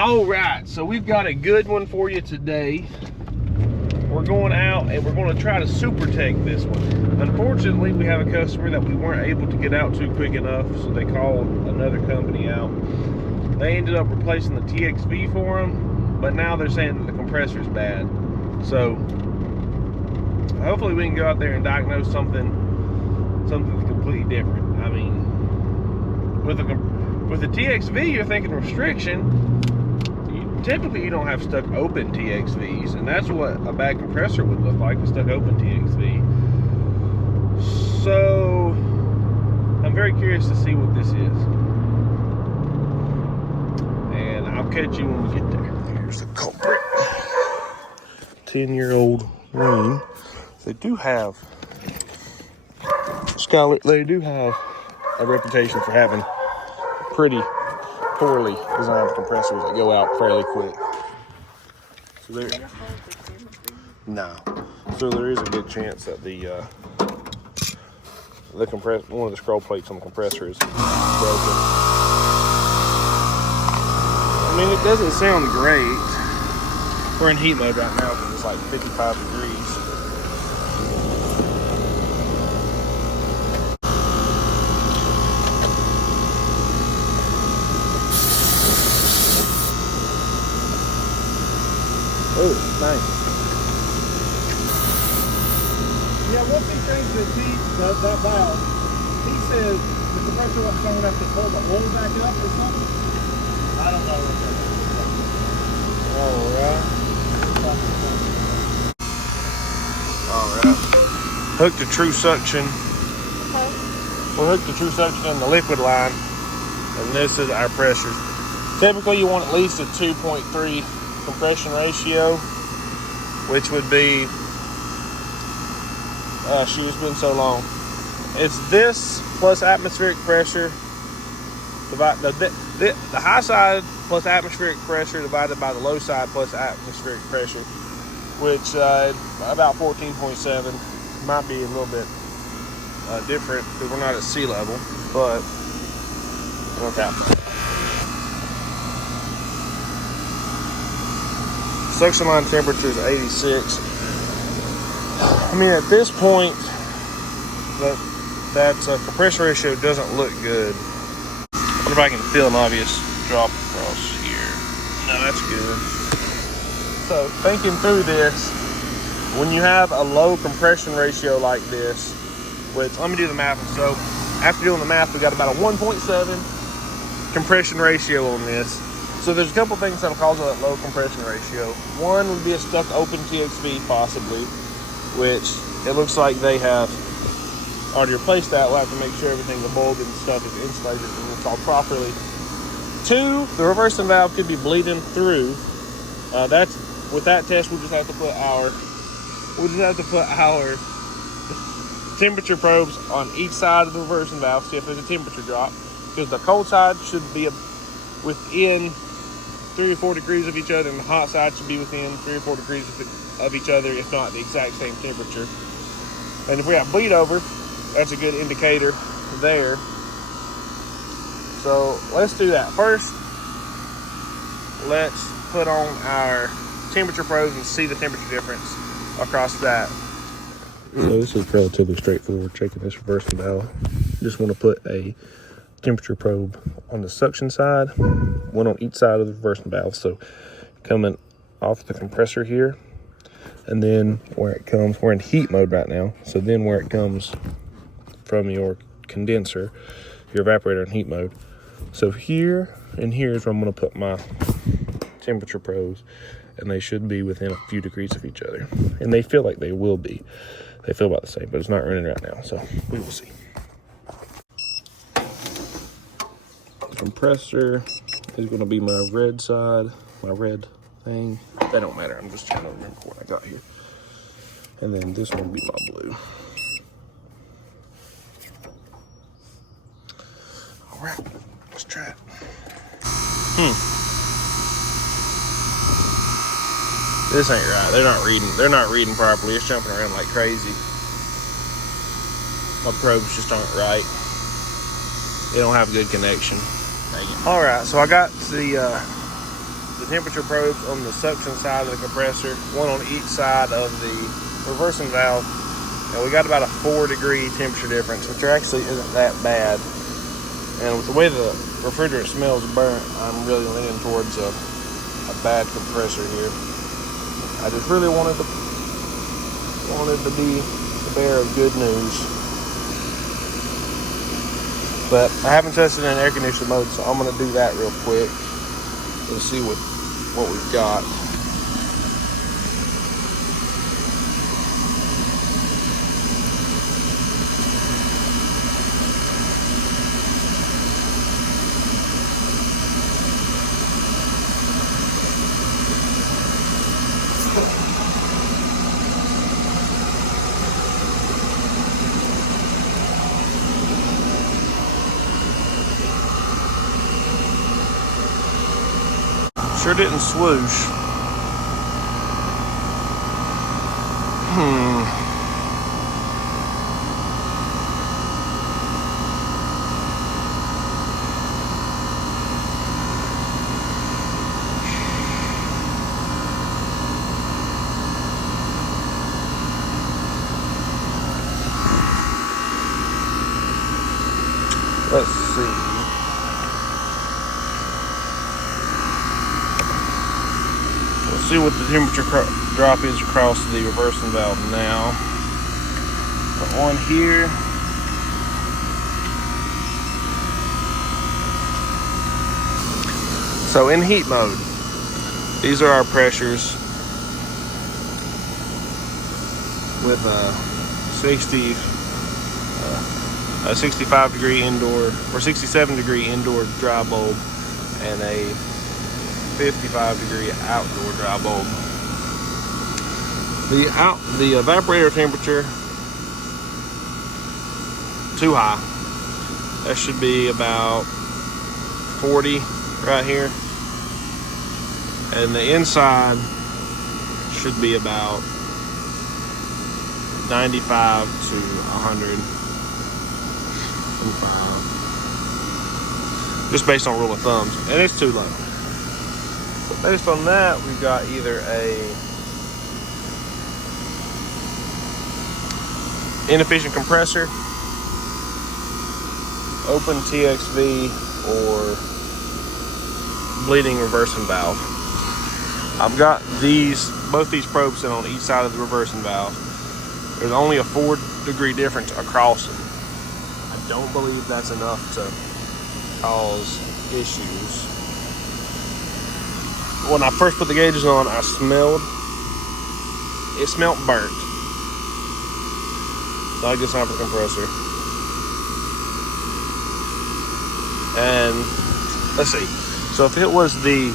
All right, so we've got a good one for you today. We're going out and we're going to try to super tech this one. Unfortunately, we have a customer that we weren't able to get out to quick enough, so they called another company out. They ended up replacing the TXV for them, but now they're saying that the compressor's bad. So hopefully we can go out there and diagnose something completely different. I mean, with the TXV, you're thinking restriction. Typically, you don't have stuck open TXVs, and that's what a bad compressor would look like, a stuck open TXV. So, I'm very curious to see what this is. And I'll catch you when we get there. Here's the culprit. 10-year-old Rheem. They do have, Skylar, they do have a reputation for having pretty poorly designed compressors that go out fairly quick. So so there is a good chance that one of the scroll plates on the compressor is broken. I mean, it doesn't sound great. We're in heat mode right now because it's like 55 degrees. Oh, nice. Yeah, once he changed that valve, he said the compressor wasn't strong enough to pull the oil back up or something. I don't know what that is. Alright. Hook the true suction. Okay. We'll hook the true suction in the liquid line, and this is our pressure. Typically, you want at least a 2.3 compression ratio, which would be it's been so long. It's this plus atmospheric pressure the high side plus atmospheric pressure divided by the low side plus atmospheric pressure, which about 14.7. Might be a little bit different because we're not at sea level, but okay. Suction line temperature is 86. I mean, at this point, that compression ratio doesn't look good. I wonder if I can feel an obvious drop across here. No, that's good. So, thinking through this, when you have a low compression ratio like this, which, let me do the math. So, after doing the math, we got about a 1.7 compression ratio on this. So there's a couple things that'll cause that low compression ratio. One would be a stuck open TXV possibly, which it looks like they have already replaced that. We'll have to make sure everything, the bulb and stuff is insulated and installed properly. Two, the reversing valve could be bleeding through. With that test, we'll just have to put our temperature probes on each side of the reversing valve, see if there's a temperature drop, because the cold side should be within 3 or 4 degrees of each other, and the hot side should be within 3 or 4 degrees of each other, if not the exact same temperature. And if we have bleed over, that's a good indicator there. So let's do that. First, let's put on our temperature probes and see the temperature difference across that. So this is relatively straightforward, checking this reversing valve. Just want to put a temperature probe on the suction side, one on each side of the reversing valve. So coming off the compressor here, and then where it comes, we're in heat mode right now. So then where it comes from your condenser, your evaporator in heat mode. So here and here is where I'm going to put my temperature probes, and they should be within a few degrees of each other. And they feel like they will be. They feel about the same, but it's not running right now, so we will see. Compressor is going to be my red side, my red thing. That don't matter. I'm just trying to remember what I got here. And then this one will be my blue. All right, let's try it. This ain't right. They're not reading. They're not reading properly. It's jumping around like crazy. My probes just aren't right. They don't have a good connection. All right, so I got the temperature probes on the suction side of the compressor, one on each side of the reversing valve, and we got about a 4-degree temperature difference, which actually isn't that bad. And with the way the refrigerant smells burnt, I'm really leaning towards a bad compressor here. I just really wanted to be the bearer of good news. But I haven't tested in air conditioner mode, so I'm going to do that real quick. Let's see what we've got. Sure didn't swoosh. Let's see. See what the temperature drop is across the reversing valve now. Put one here. So in heat mode, these are our pressures with a 65-degree indoor or 67-degree indoor dry bulb and a 55-degree outdoor dry bulb. The evaporator temperature too high. That should be about 40 right here, and the inside should be about 95 to 105, just based on rule of thumbs, and it's too low. Based on that, we've got either a inefficient compressor, open TXV, or bleeding reversing valve. I've got both these probes in on each side of the reversing valve. There's only a 4-degree difference across them. I don't believe that's enough to cause issues. When I first put the gauges on, it smelled burnt. So I guess I'm for the compressor. And let's see. So if it was the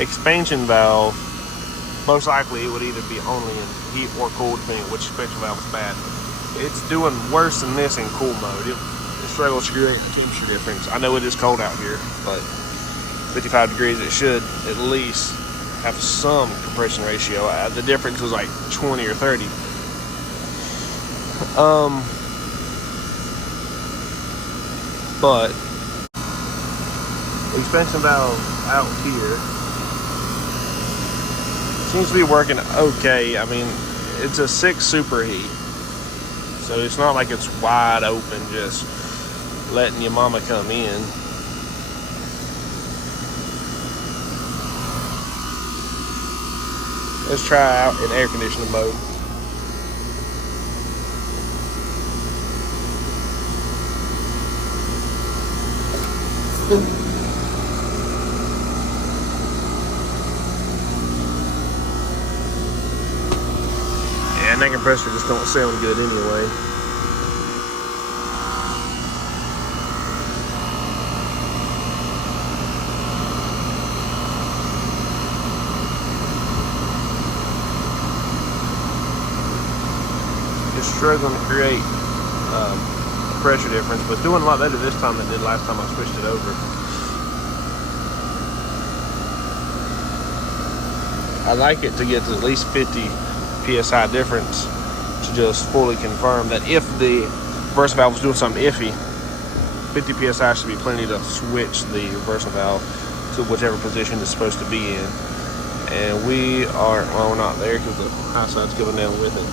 expansion valve, most likely it would either be only in heat or cool, depending on which expansion valve is bad. It's doing worse than this in cool mode. It struggles to create a temperature difference. I know it is cold out here, but 55 degrees, it should at least have some compression ratio. The difference was like 20 or 30. But the expansion valve out here seems to be working okay. I mean, it's a 6 superheat, so it's not like it's wide open just letting your mama come in. Let's try out in air conditioning mode. Yeah, and that compressor just don't sound good anyway. Struggling to create pressure difference, but doing a lot better this time than it did last time I switched it over. I like it to get to at least 50 psi difference to just fully confirm that if the reversing valve was doing something iffy, 50 psi should be plenty to switch the reversing valve to whichever position it's supposed to be in. And we are, well, we're not there because the high side's coming down with it.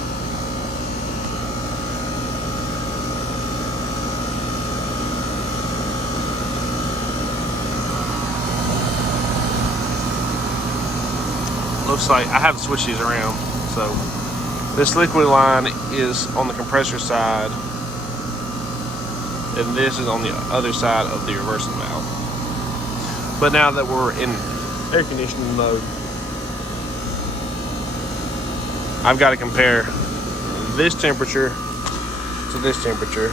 Looks like I have to switch these around. So this liquid line is on the compressor side, and this is on the other side of the reversing valve. But now that we're in air conditioning mode, I've got to compare this temperature to this temperature.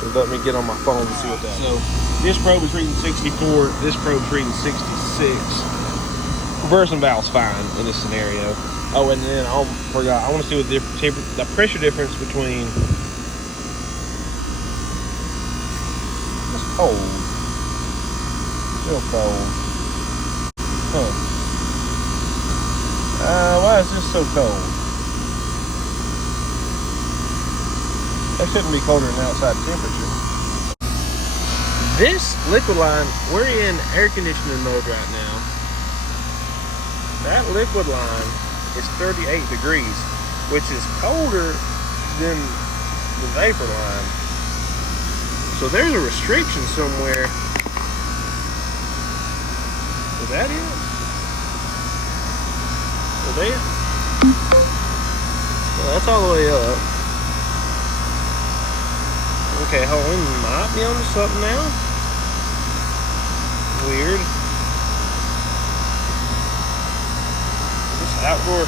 So let me get on my phone and see what that is. So this probe is reading 64, this probe is reading 66. Reversing valve's fine in this scenario. Oh, and then I forgot, I want to see what the pressure difference between, it's cold, still cold, huh? Why is this so cold? That shouldn't be colder than outside temperature. This liquid line, we're in air conditioning mode right now. That liquid line is 38 degrees, which is colder than the vapor line. So there's a restriction somewhere. Is that it? So there. Well, that's all the way up. Okay, hold on, we might be on to something now. Weird. Outdoor,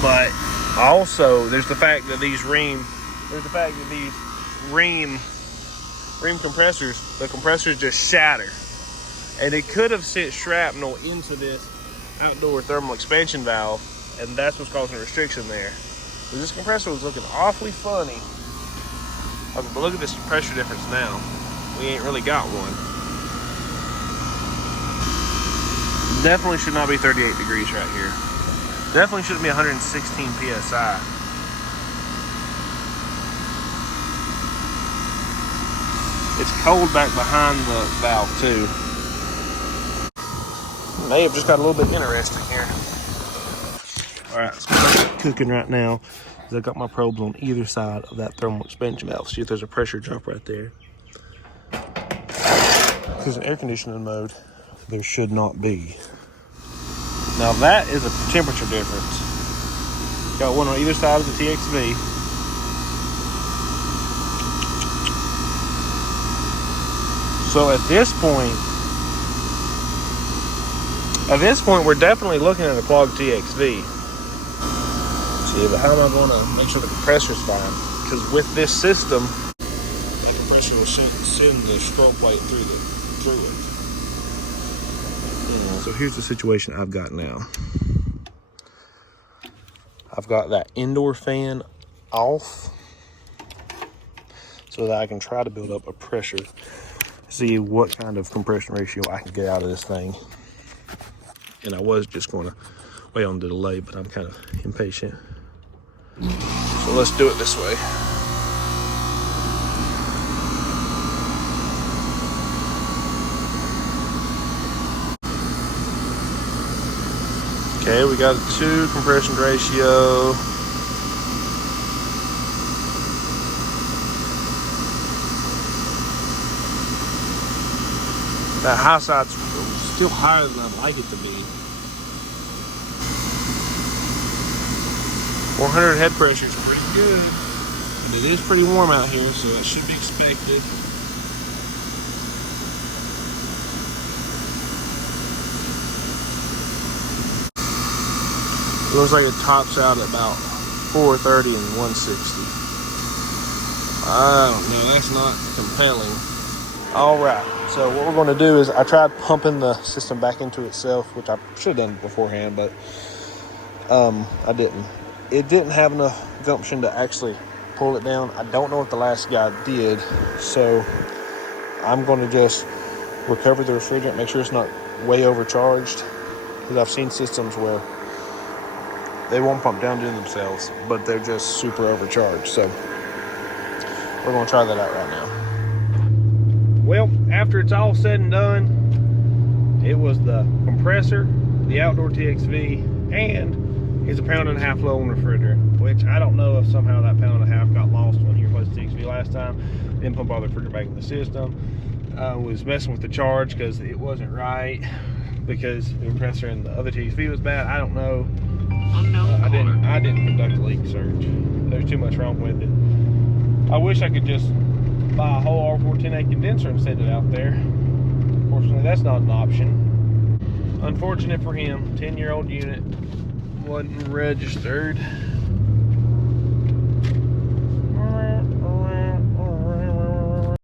but also there's the fact that these Rheem compressors, the compressors just shatter, and it could have sent shrapnel into this outdoor thermal expansion valve, and that's what's causing a restriction there. But this compressor was looking awfully funny. Okay, but look at this pressure difference now. We ain't really got one. Definitely should not be 38 degrees right here. Definitely shouldn't be 116 PSI. It's cold back behind the valve too. May have just got a little bit interesting here. All right, so what's cooking right now is I've got my probes on either side of that thermal expansion valve. See if there's a pressure drop right there. Because in air conditioning mode, there should not be. Now that is a temperature difference. Got one on either side of the TXV. So at this point, we're definitely looking at a clogged TXV. See, but how am I going to make sure the compressor's fine? Because with this system, the compressor will send the stroke plate through it. So here's the situation I've got now. I've got that indoor fan off so that I can try to build up a pressure, see what kind of compression ratio I can get out of this thing. And I was just going to wait on the delay, but I'm kind of impatient. So let's do it this way. Okay, we got a 2 compression ratio. That high side's still higher than I'd like it to be. 400 head pressure is pretty good. And it is pretty warm out here, so that should be expected. It looks like it tops out at about 430 and 160. I don't know, that's not compelling. All right, so what we're going to do is I tried pumping the system back into itself, which I should have done beforehand, but I didn't. It didn't have enough gumption to actually pull it down. I don't know what the last guy did, so I'm going to just recover the refrigerant, make sure it's not way overcharged, because I've seen systems where they won't pump down to themselves, but they're just super overcharged. So we're going to try that out right now. Well, after it's all said and done, it was the compressor the outdoor TXV, and it's a 1.5 pound low on the refrigerator, which I don't know if somehow that 1.5 pound got lost when he replaced the TXV last time. Didn't pump all the refrigerator back in the system. Was messing with the charge because it wasn't right, because the compressor in the other TXV was bad. I don't know. I didn't conduct a leak search. There's too much wrong with it. I wish I could just buy a whole R410A condenser and send it out there. Unfortunately, that's not an option. Unfortunate for him, 10-year-old unit, wasn't registered.